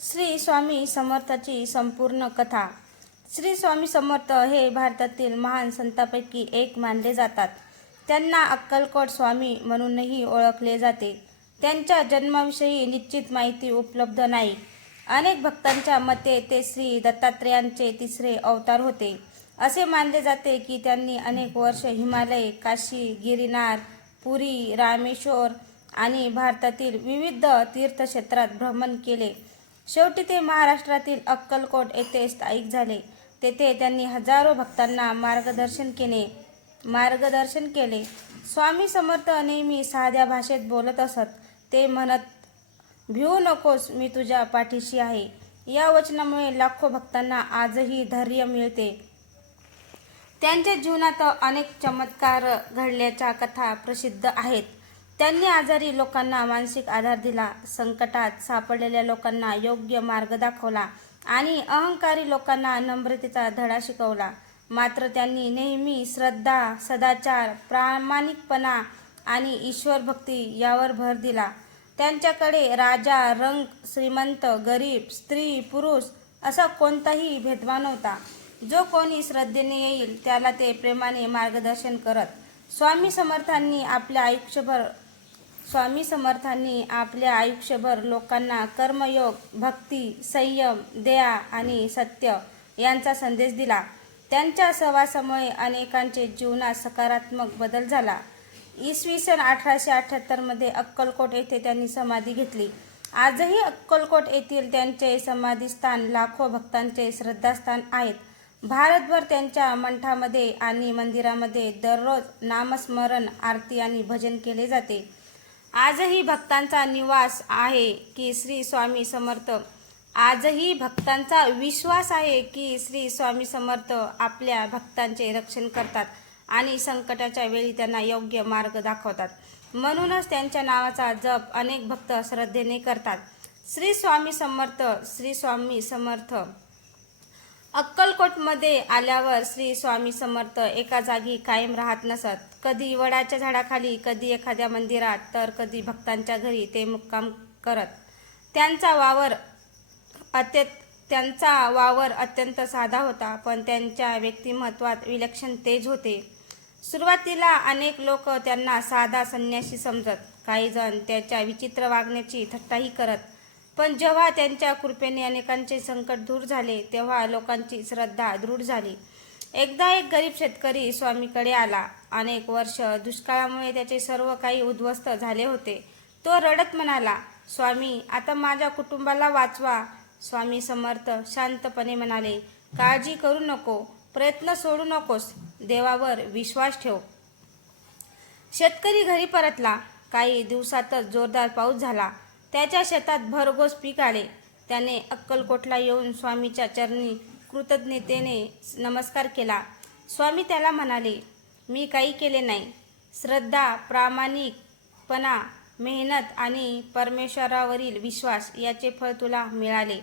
श्री स्वामी समर्थाची संपूर्ण कथा. श्री स्वामी समर्थ हे भारतातील महान संतांपैकी एक मानले जातात. त्यांना अक्कलकोट स्वामी म्हणूनही ओळखले जाते. त्यांच्या जन्माविषयी निश्चित माहिती उपलब्ध नाही. अनेक भक्तांच्या मते ते श्री दत्तात्रेयांचे तिसरे अवतार होते. असे मानले जाते की त्यांनी अनेक वर्ष हिमालय, काशी, गिरनार, पुरी, रामेश्वर आणि भारतातील विविध तीर्थक्षेत्रात भ्रमण केले. शेवटी ते महाराष्ट्रातील अक्कलकोट येथे स्थायिक झाले. तेथे त्यांनी हजारो भक्तांना मार्गदर्शन केले. स्वामी समर्थ नेहमी साध्या भाषेत बोलत असत. ते म्हणत, भिवू नकोस, मी तुझ्या पाठीशी आहे. या वचनामुळे लाखो भक्तांना आजही धैर्य मिळते. त्यांच्या जीवनात अनेक चमत्कार घडल्याच्या कथा प्रसिद्ध आहेत. त्यांनी आजारी लोकांना मानसिक आधार दिला, संकटात सापडलेल्या लोकांना योग्य मार्ग दाखवला आणि अहंकारी लोकांना नम्रतेचा धडा शिकवला. मात्र त्यांनी नेहमी श्रद्धा, सदाचार, प्रामाणिकपणा आणि ईश्वर भक्ती यावर भर दिला. त्यांच्याकडे राजा, रंक, श्रीमंत, गरीब, स्त्री, पुरुष असा कोणताही भेदभाव नव्हता. जो कोणी श्रद्धेने येईल त्याला ते प्रेमाने मार्गदर्शन करत. स्वामी समर्थांनी आपल्या आयुष्यभर लोकांना कर्मयोग, भक्ती, संयम, दया आणि सत्य यांचा संदेश दिला. त्यांच्या सहवासामुळे अनेकांचे जीवनात सकारात्मक बदल झाला. इसवी सन 1878 मध्ये अक्कलकोट येथे त्यांनी समाधी घेतली. आजही अक्कलकोट येथील त्यांचे समाधीस्थान लाखो भक्तांचे श्रद्धास्थान आहेत. भारतभर त्यांच्या मठामध्ये आणि मंदिरामध्ये दररोज नामस्मरण, आरती आणि भजन केले जाते. आजही भक्तांचा विश्वास आहे की श्री स्वामी समर्थ आपल्या भक्तांचे रक्षण करतात आणि संकटाच्या वेळी त्यांना योग्य मार्ग दाखवतात. म्हणूनच त्यांच्या नावाचा जप अनेक भक्त श्रद्धेने करतात. श्री स्वामी समर्थ. श्री स्वामी समर्थ. अक्कलकोटमध्ये आल्यावर श्री स्वामी समर्थ एका जागी कायम राहत नसत. कधी वडाच्या झाडाखाली, कधी एखाद्या मंदिरात, तर कधी भक्तांच्या घरी ते मुक्काम करत. त्यांचा वावर अत्यंत साधा होता, पण त्यांच्या व्यक्तिमत्वात विलक्षण तेज होते. सुरुवातीला अनेक लोक त्यांना साधा संन्यासी समजत. काही जण त्याच्या विचित्र वागण्याची थट्टाही करत. पण जेव्हा त्यांच्या कृपेने अनेकांचे संकट दूर झाले, तेव्हा लोकांची श्रद्धा दृढ झाली. एकदा एक गरीब शेतकरी स्वामीकडे आला. अनेक वर्ष दुष्काळामुळे त्याचे सर्व काही उद्ध्वस्त झाले होते. तो रडत म्हणाला, स्वामी, आता माझ्या कुटुंबाला वाचवा. स्वामी समर्थ शांतपणे म्हणाले, काळजी करू नको, प्रयत्न सोडू नकोस, देवावर विश्वास ठेव. शेतकरी घरी परतला. काही दिवसातच जोरदार पाऊस झाला. त्याच्या शेतात भरघोस पीक आले. त्याने अक्कलकोटला येऊन स्वामीच्या चरणी कृतज्ञतेने नमस्कार केला. स्वामी त्याला म्हणाले, मी काही केले नाही. श्रद्धा, प्रामाणिकपणा, मेहनत आणि परमेश्वरावरील विश्वास याचे फळ तुला मिळाले.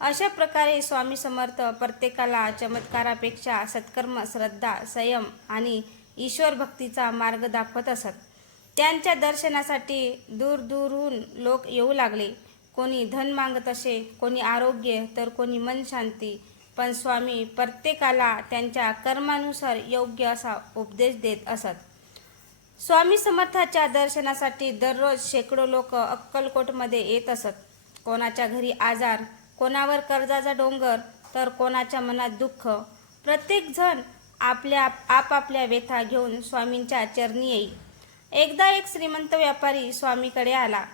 अशा प्रकारे स्वामी समर्थ प्रत्येकाला चमत्कारापेक्षा सत्कर्म, श्रद्धा, संयम आणि ईश्वर भक्तीचा मार्ग दाखवत असत. त्यांच्या दर्शनासाठी दूरदूरहून लोक येऊ लागले. कोणी धन मागत असे, कोणी आरोग्य, तर कोणी मन शांती. पण स्वामी प्रत्येकाला त्यांच्या कर्मानुसार योग्य असा उपदेश देत असत. स्वामी समर्थाच्या दर्शनासाठी दररोज शेकडो लोक अक्कलकोटमध्ये येत असत. कोणाच्या घरी आजार, कोणावर कर्जाचा डोंगर, तर कोणाच्या मनात दुःख. प्रत्येक जण आपापल्या व्यथा घेऊन स्वामींच्या चरणी येई. एकदा एक श्रीमंत व्यापारी स्वामीकडे आला.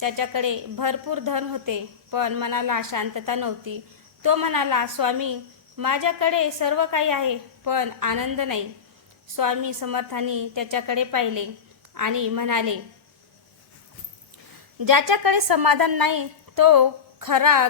त्याच्याकडे भरपूर धन होते, पण मनाला शांतता नव्हती. तो म्हणाला, स्वामी, माझ्याकडे सर्व काही आहे, पण आनंद नाही. स्वामी समर्थांनी त्याच्याकडे पाहिले आणि म्हणाले, ज्याच्याकडे समाधान नाही तो खरा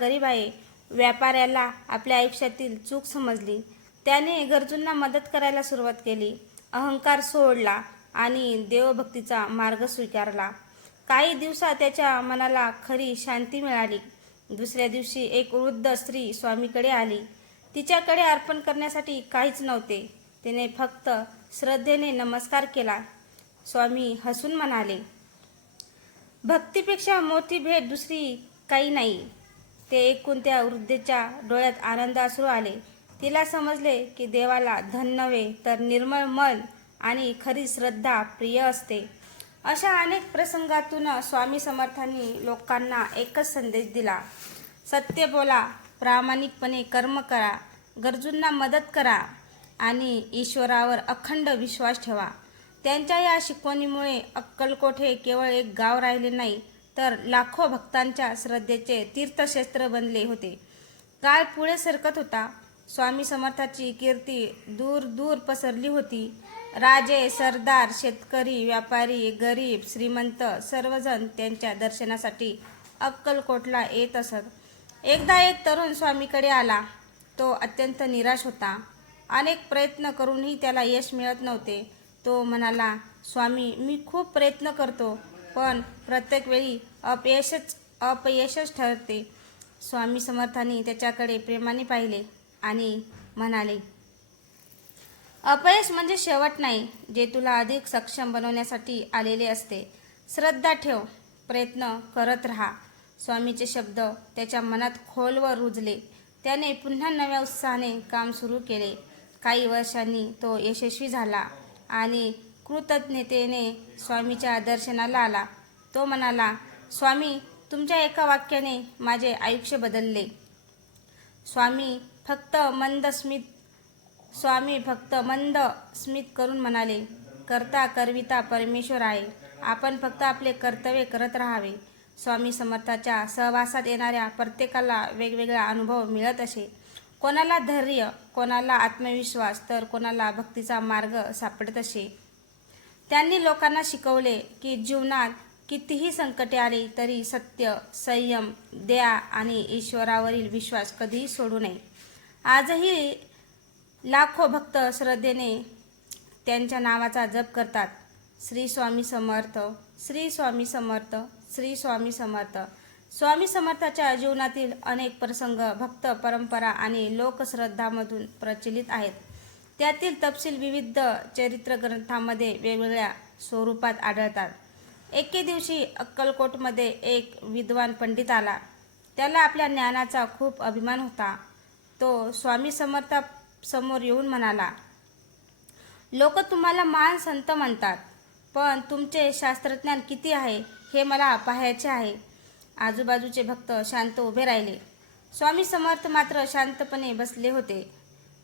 गरीब आहे. व्यापाऱ्याला आपल्या आयुष्यातील चूक समजली. त्याने गरजूंना मदत करायला सुरुवात केली. अहंकार सोडला आणि देवभक्तीचा मार्ग स्वीकारला. काही दिवसात त्याच्या मनाला खरी शांती मिळाली. दुसऱ्या दिवशी एक वृद्ध स्त्री स्वामीकडे आली. तिच्याकडे अर्पण करण्यासाठी काहीच नव्हते. तिने फक्त श्रद्धेने नमस्कार केला. स्वामी हसून म्हणाले, भक्तीपेक्षा मोठी भेट दुसरी काही नाही. ते ऐकून त्या वृद्धेच्या डोळ्यात आनंद अश्रू आले. तिला समजले की देवाला धन नव्हे तर निर्मळ मन आणि खरी श्रद्धा प्रिय असते. अशा अनेक प्रसंगातून स्वामी समर्थांनी लोकांना एकच संदेश दिला: सत्य बोला, प्रामाणिकपणे कर्म करा, गरजूंना मदत करा आणि ईश्वरावर अखंड विश्वास ठेवा. त्यांच्या या शिकवणीमुळे अक्कलकोट हे केवळ एक गाव राहिले नाही, तर लाखो भक्तांच्या श्रद्धेचे तीर्थक्षेत्र बनले होते. काळ पुढे सरकत होता. स्वामी समर्थाची कीर्ती दूर दूर पसरली होती. राजे, सरदार, शेतकरी, व्यापारी, गरीब, श्रीमंत सर्वजण त्यांच्या दर्शनासाठी अक्कलकोटला येत असत. एकदा एक तरुण स्वामीकडे आला. तो अत्यंत निराश होता. अनेक प्रयत्न करूनही त्याला यश मिळत नव्हते. तो म्हणाला, स्वामी, मी खूप प्रयत्न करतो, पण प्रत्येक वेळी अपयशच ठरते. स्वामी समर्थांनी त्याच्याकडे प्रेमाने पाहिले आणि म्हणाले, अपयश म्हणजे शेवट नाही, जे तुला अधिक सक्षम बनवण्यासाठी आलेले असते. श्रद्धा ठेव, प्रयत्न करत राहा. स्वामीचे शब्द त्याच्या मनात खोलवर रुजले. त्याने पुन्हा नव्या उत्साहाने काम सुरू केले. काही वर्षांनी तो यशस्वी झाला आणि कृतज्ञतेने स्वामीच्या दर्शनाला आला. तो म्हणाला, स्वामी, तुमच्या एका वाक्याने माझे आयुष्य बदलले. स्वामी फक्त मंद स्मित करून म्हणाले, करता करविता परमेश्वर आहे. आपण फक्त आपले कर्तव्य करत राहावे. स्वामी समर्थाच्या सहवासात येणाऱ्या प्रत्येकाला वेगवेगळा अनुभव मिळत असे. कोणाला धैर्य, कोणाला आत्मविश्वास, तर कोणाला भक्तीचा मार्ग सापडत असे. त्यांनी लोकांना शिकवले की जीवनात कितीही संकटे आली तरी सत्य, संयम, दया आणि ईश्वरावरील विश्वास कधीही सोडू नये. आजही लाखो भक्त श्रद्धेने त्यांच्या नावाचा जप करतात. श्री स्वामी समर्थ, श्री स्वामी समर्थ, श्री स्वामी समर्थ. स्वामी समर्थाच्या जीवनातील अनेक प्रसंग भक्त परंपरा आणि लोकश्रद्धामधून प्रचलित आहेत. त्यातील तपशील विविध चरित्र ग्रंथांमध्ये वेगवेगळ्या स्वरूपात आढळतात. एके दिवशी अक्कलकोटमध्ये एक विद्वान पंडित आला. त्याला आपल्या ज्ञानाचा खूप अभिमान होता. तो स्वामी समर्थांसमोर येऊन म्हणाला, लोक तुम्हाला महान संत म्हणतात, पण तुमचे शास्त्रज्ञान किती आहे हे मला पाहायचे आहे. आजूबाजूचे भक्त शांत उभे राहिले. स्वामी समर्थ मात्र शांतपणे बसले होते.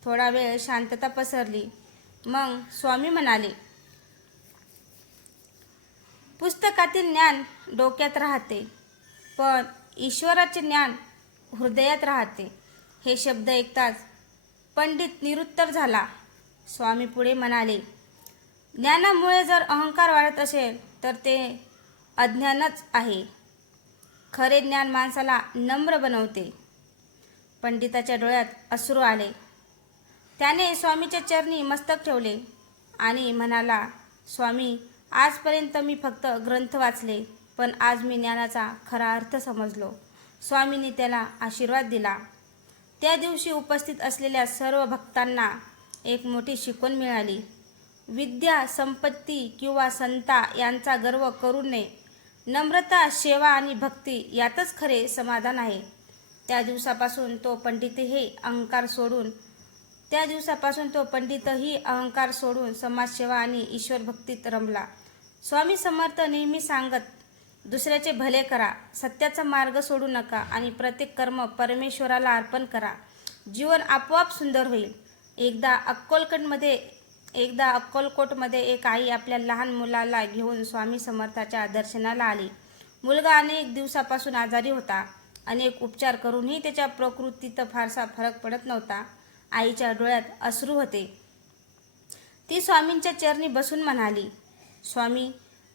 थोडा वेळ शांतता पसरली. मग स्वामी म्हणाले, पुस्तकातील ज्ञान डोक्यात राहते, पण ईश्वराचे ज्ञान हृदयात राहते. हे शब्द ऐकताच पंडित निरुत्तर झाला. स्वामी पुढे म्हणाले, ज्ञानामुळे जर अहंकार वाढत असेल तर ते अज्ञानच आहे. खरे ज्ञान माणसाला नम्र बनवते. पंडिताच्या डोळ्यात अश्रू आले. त्याने स्वामीच्या चरणी मस्तक ठेवले आणि म्हणाला, स्वामी, आजपर्यंत मी फक्त ग्रंथ वाचले, पण आज मी ज्ञानाचा खरा अर्थ समजलो. स्वामींनी त्याला आशीर्वाद दिला. त्या दिवशी उपस्थित असलेल्या सर्व भक्तांना एक मोठी शिकवण मिळाली. विद्या, संपत्ती किंवा संता यांचा गर्व करू नये. नम्रता, सेवा आणि भक्ती यातच खरे समाधान आहे. त्या दिवसापासून तो पंडितही अहंकार सोडून समाजसेवा आणि ईश्वर भक्तीत रमला. स्वामी समर्थ नेहमी सांगत, दुसऱ्याचे भले करा, सत्याचा मार्ग सोडू नका आणि प्रत्येक कर्म परमेश्वराला अर्पण करा. जीवन आपोआप सुंदर होईल. एकदा अक्कलकोटमध्ये एक आई आपल्या लहान मुलाला घेऊन स्वामी समर्थाच्या दर्शनाला आली. मुलगा अनेक दिवसापासून आजारी होता. अनेक उपचार करूनही त्याच्या प्रकृतीत फारसा फरक पडत नव्हता. आईच्या डोळ्यात अश्रू होते. ती स्वामींच्या चरणी बसून म्हणाली, स्वामी,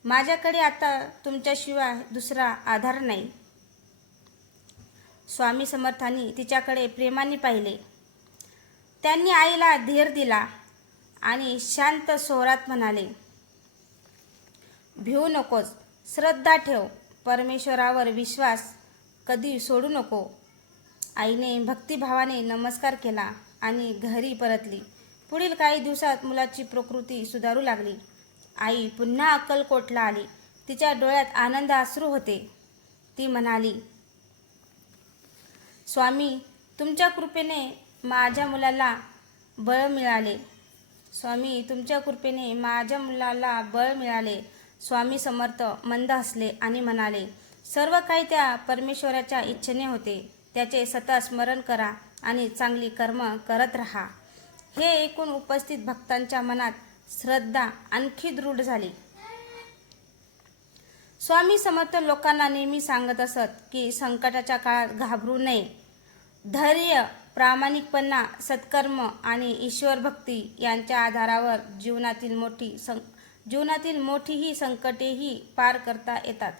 माझ्याकडे आता तुमच्याशिवाय दुसरा आधार नाही. स्वामी समर्थांनी तिच्याकडे प्रेमाने पाहिले. त्यांनी आईला धीर दिला आणि शांत स्वरात म्हणाले, भिवू नकोस, श्रद्धा ठेव, परमेश्वरावर विश्वास कधी सोडू नको. आईने भक्तिभावाने नमस्कार केला आणि घरी परतली. पुढील काही दिवसात मुलाची प्रकृती सुधारू लागली. आई पुन्हा अक्कलकोटला आली. तिच्या डोळ्यात आनंद अश्रू होते. ती म्हणाली, स्वामी, तुमच्या कृपेने माझ्या मुलाला बळ मिळाले. स्वामी, तुमच्या कृपेने माझ्या मुलाला बळ मिळाले. स्वामी समर्थ मंद हसले आणि म्हणाले, सर्व काही त्या परमेश्वराच्या इच्छेने होते. त्याचे सतत स्मरण करा आणि चांगली कर्म करत राहा. हे ऐकून उपस्थित भक्तांच्या मनात श्रद्धा आणखी दृढ झाली. स्वामी समर्थ लोकांना नेहमी सांगत असत की संकटाच्या काळात घाबरू नये. धैर्य, प्रामाणिकपणा, सत्कर्म आणि ईश्वर भक्ती यांच्या आधारावर जीवनातील मोठीही संकटेही पार करता येतात.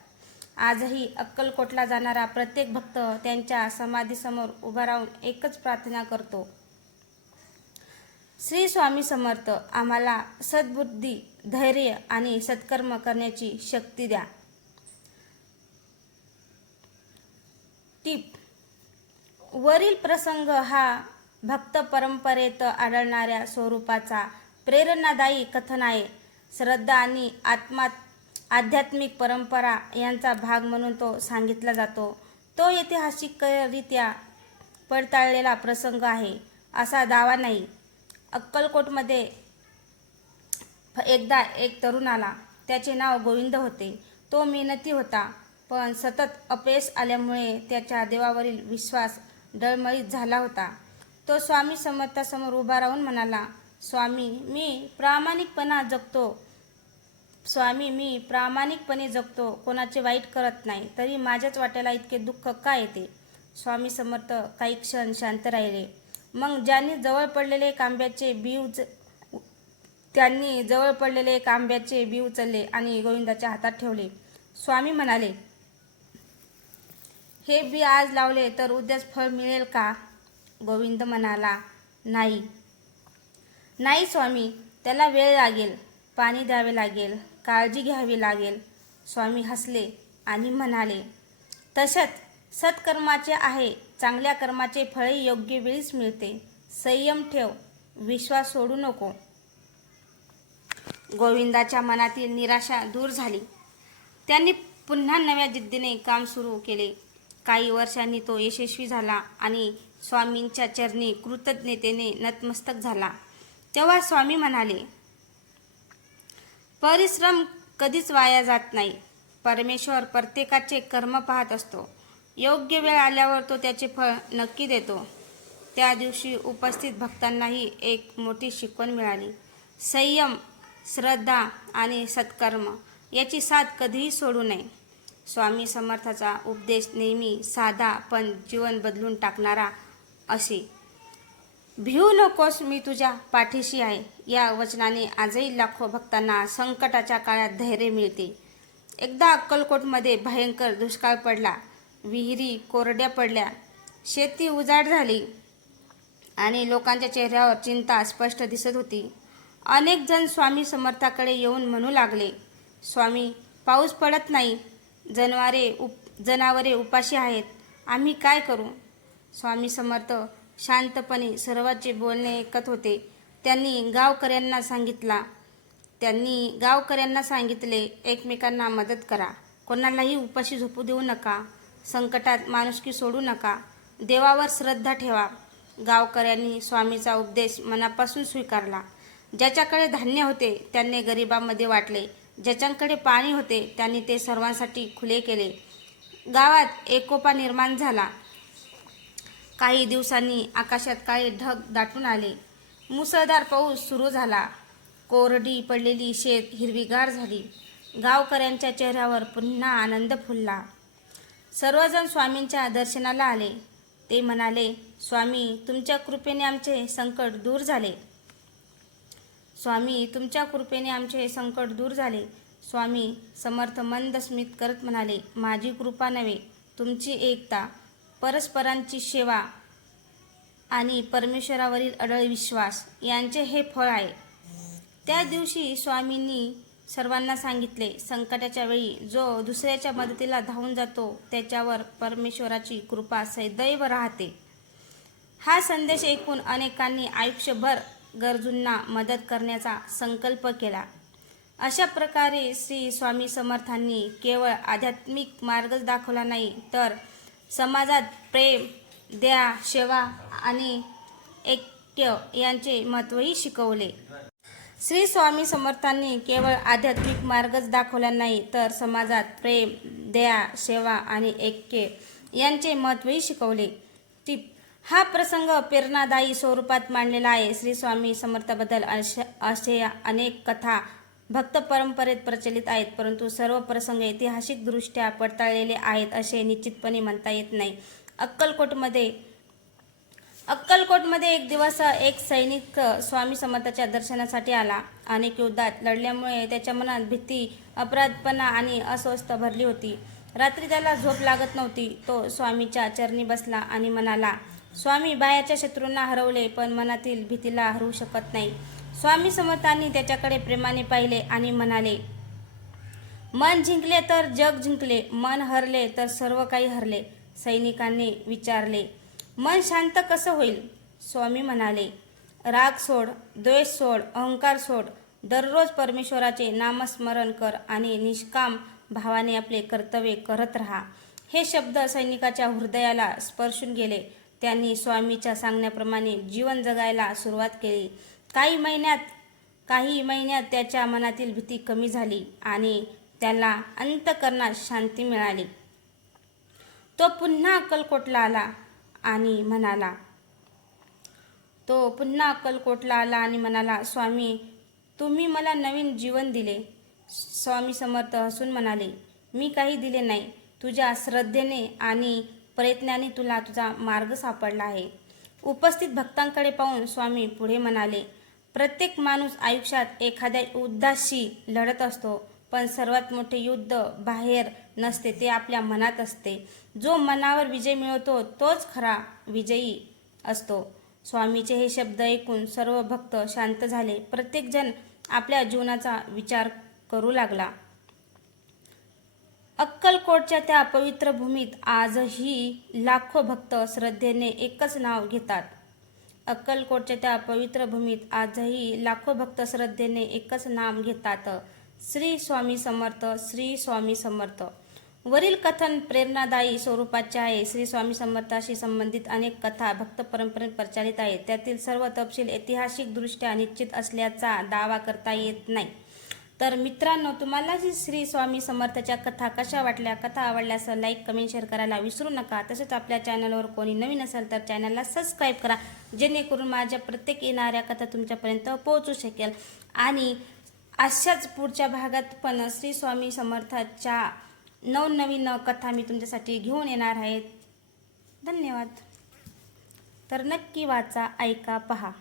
आजही अक्कलकोटला जाणारा प्रत्येक भक्त त्यांच्या समाधीसमोर उभा राहून एकच प्रार्थना करतो, श्री स्वामी समर्थ, आम्हाला सद्बुद्धी, धैर्य आणि सत्कर्म करण्याची शक्ती द्या. टिप: वरील प्रसंग हा भक्त परंपरेत आढळणाऱ्या स्वरूपाचा प्रेरणादायी कथन आहे. श्रद्धा आणि आध्यात्मिक परंपरा यांचा भाग म्हणून तो सांगितला जातो. तो ऐतिहासिकरित्या पडताळलेला प्रसंग आहे असा दावा नाही. अक्कलकोटमध्ये एकदा एक तरुण आला. त्याचे नाव गोविंद होते. तो मेहनती होता, पण सतत अपयश आल्यामुळे त्याच्या देवावरील विश्वास डळमळीत झाला होता. तो स्वामी समर्थासमोर उभा राहून म्हणाला, स्वामी, मी प्रामाणिकपणे जगतो, कोणाचे वाईट करत नाही, तरी माझ्याच वाट्याला इतके दुःख का येते? स्वामी समर्थ काही क्षण शांत राहिले. मग त्यांनी जवळ पडलेले एक आंब्याचे बी उचलले आणि गोविंदाच्या हातात ठेवले. स्वामी म्हणाले, हे बी आज लावले तर उद्याच फळ मिळेल का? गोविंद म्हणाला, नाही स्वामी, त्याला वेळ लागेल, पाणी द्यावे लागेल, काळजी घ्यावी लागेल. स्वामी हसले आणि म्हणाले, तसंच सत्कर्माचे आहे. चांगल्या कर्माचे फळही योग्य वेळीच मिळते. संयम ठेव, विश्वास सोडू नको. गोविंदाच्या मनातील निराशा दूर झाली. त्यांनी पुन्हा नव्या जिद्दीने काम सुरू केले. काही वर्षांनी तो यशस्वी झाला आणि स्वामींच्या चरणी कृतज्ञतेने नतमस्तक झाला. तेव्हा स्वामी म्हणाले, परिश्रम कधीच वाया जात नाही. परमेश्वर प्रत्येकाचे कर्म पाहत असतो. योग्य वेळ आल्यावर तो त्याचे फळ नक्की देतो. त्या दिवशी उपस्थित भक्तांनाही एक मोठी शिकवण मिळाली. संयम, श्रद्धा आणि सत्कर्म याची साथ कधीही सोडू नये. स्वामी समर्थाचा उपदेश नेहमी साधा पण जीवन बदलून टाकणारा असे. भिवू नकोस, मी तुझ्या पाठीशी आहे. या वचनाने आजही लाखो भक्तांना संकटाच्या काळात धैर्य मिळते. एकदा अक्कलकोटमध्ये भयंकर दुष्काळ पडला. विहिरी कोरड्या पडल्या, शेती उजाड झाली आणि लोकांच्या चेहऱ्यावर चिंता स्पष्ट दिसत होती. अनेक जण स्वामी समर्थाकडे येऊन म्हणू लागले, स्वामी, पाऊस पडत नाही, जनावरे उपाशी आहेत, आम्ही काय करू? स्वामी समर्थ शांतपणे सर्वांचे बोलणे ऐकत होते. त्यांनी गावकऱ्यांना सांगितले, एकमेकांना मदत करा, कोणालाही उपाशी झोपू देऊ नका, संकटात माणुसकी सोडू नका, देवावर श्रद्धा ठेवा. गावकऱ्यांनी स्वामीचा उपदेश मनापासून स्वीकारला. ज्याच्याकडे धान्य होते त्यांनी गरिबांमध्ये वाटले. ज्याच्याकडे पाणी होते त्यांनी ते सर्वांसाठी खुले केले. गावात एकोपा निर्माण झाला. काही दिवसांनी आकाशात काळे ढग दाटून आले. मुसळधार पाऊस सुरू झाला. कोरडी पडलेली शेत हिरवीगार झाली. गावकऱ्यांच्या चेहऱ्यावर पुन्हा आनंद फुलला. सर्वजण स्वामींच्या दर्शनाला आले. ते म्हणाले, स्वामी, तुमच्या कृपेने आमचे संकट दूर झाले. स्वामी, तुमच्या कृपेने आमचे संकट दूर झाले. स्वामी समर्थ मंद स्मित करत म्हणाले, माझी कृपा नव्हे, तुमची एकता, परस्परांची सेवा आणि परमेश्वरावरील अढळ विश्वास यांचे हे फळ आहे. त्या दिवशी स्वामींनी सर्वांना सांगितले, संकटाच्या वेळी जो दुसऱ्याच्या मदतीला धावून जातो त्याच्यावर परमेश्वराची कृपा सदैव राहते. हा संदेश ऐकून अनेकांनी आयुष्यभर गरजूंना मदत करण्याचा संकल्प केला. अशा प्रकारे श्री स्वामी समर्थांनी केवळ आध्यात्मिक मार्गच दाखवला नाही, तर समाजात प्रेम, दया, सेवा आणि ऐक्य यांचे महत्त्वही शिकवले. श्री स्वामी समर्थांनी केवळ आध्यात्मिक मार्गच दाखवला नाही, तर समाजात प्रेम, दया, सेवा आणि ऐक्य यांचे महत्त्वही शिकवले. टिप: हा प्रसंग प्रेरणादायी स्वरूपात मांडलेला आहे. श्री स्वामी समर्थाबद्दल असे अनेक कथा भक्त परंपरेत प्रचलित आहेत, परंतु सर्व प्रसंग ऐतिहासिकदृष्ट्या पडताळलेले आहेत असे निश्चितपणे म्हणता येत नाही. अक्कलकोटमध्ये एक दिवस एक सैनिक स्वामी समर्थांच्या दर्शनासाठी आला. अनेक युद्धात लढल्यामुळे त्याच्या मनात भीती, अपराधपणा आणि अस्वस्थता भरली होती. रात्री त्याला झोप लागत नव्हती. तो स्वामीच्या चरणी बसला आणि म्हणाला, स्वामी, बाहेरच्या शत्रूंना हरवले, पण मनातील भीतीला हरवू शकत नाही. स्वामी समर्थांनी त्याच्याकडे प्रेमाने पाहिले आणि म्हणाले, मन जिंकले तर जग जिंकले, मन हरले तर सर्व काही हरले. सैनिकाने विचारले, मन शांत कसं होईल? स्वामी म्हणाले, राग सोड, द्वेष सोड, अहंकार सोड. दररोज परमेश्वराचे नामस्मरण कर आणि निष्काम भावाने आपले कर्तव्य करत राहा. हे शब्द सैनिकाच्या हृदयाला स्पर्शून गेले. त्यांनी स्वामीच्या सांगण्याप्रमाणे जीवन जगायला सुरुवात केली. काही महिन्यात त्याच्या मनातील भीती कमी झाली आणि त्याला अंतःकरणात शांती मिळाली. तो पुन्हा अक्कलकोटला आला आणि म्हणाला, स्वामी, तुम्ही मला नवीन जीवन दिले. स्वामी समर्थ हसून म्हणाले, मी काही दिले नाही. तुझ्या श्रद्धेने आणि प्रयत्नाने तुला तुझा मार्ग सापडला आहे. उपस्थित भक्तांकडे पाहून स्वामी पुढे म्हणाले, प्रत्येक माणूस आयुष्यात एखाद्या युद्धाशी लढत असतो, पण सर्वात मोठे युद्ध बाहेर नसते, ते आपल्या मनात असते. जो मनावर विजय मिळवतो तोच खरा विजयी असतो. स्वामीचे हे शब्द ऐकून सर्व भक्त शांत झाले. प्रत्येक जण आपल्या जीवनाचा विचार करू लागला. अक्कलकोटच्या त्या पवित्र भूमीत आजही लाखो भक्त श्रद्धेने एकच नाव घेतात. श्री स्वामी समर्थ, श्री स्वामी समर्थ. वरील कथन प्रेरणादायी स्वरूपाचे आहे. श्री स्वामी समर्थाशी संबंधित अनेक कथा भक्त परंपरेत प्रचलित आहेत. त्यातील सर्व तपशील ऐतिहासिकदृष्ट्या निश्चित असल्याचा दावा करता येत नाही. तर मित्रांनो, तुम्हाला श्री स्वामी समर्थाच्या कथा कशा वाटल्या? कथा आवडल्यास लाईक, कमेंट, शेअर करायला विसरू नका. तसेच आपल्या चॅनलवर कोणी नवीन असेल तर चॅनलला सबस्क्राईब करा, जेणेकरून माझ्या प्रत्येक येणाऱ्या कथा तुमच्यापर्यंत पोहोचू शकेल. आणि अशाच पुढच्या भागात पण श्री स्वामी समर्थाच्या नवनवीन कथा मी तुमच्यासाठी घेऊन येणार आहे. धन्यवाद. तर नक्की वाचा, ऐका, पहा.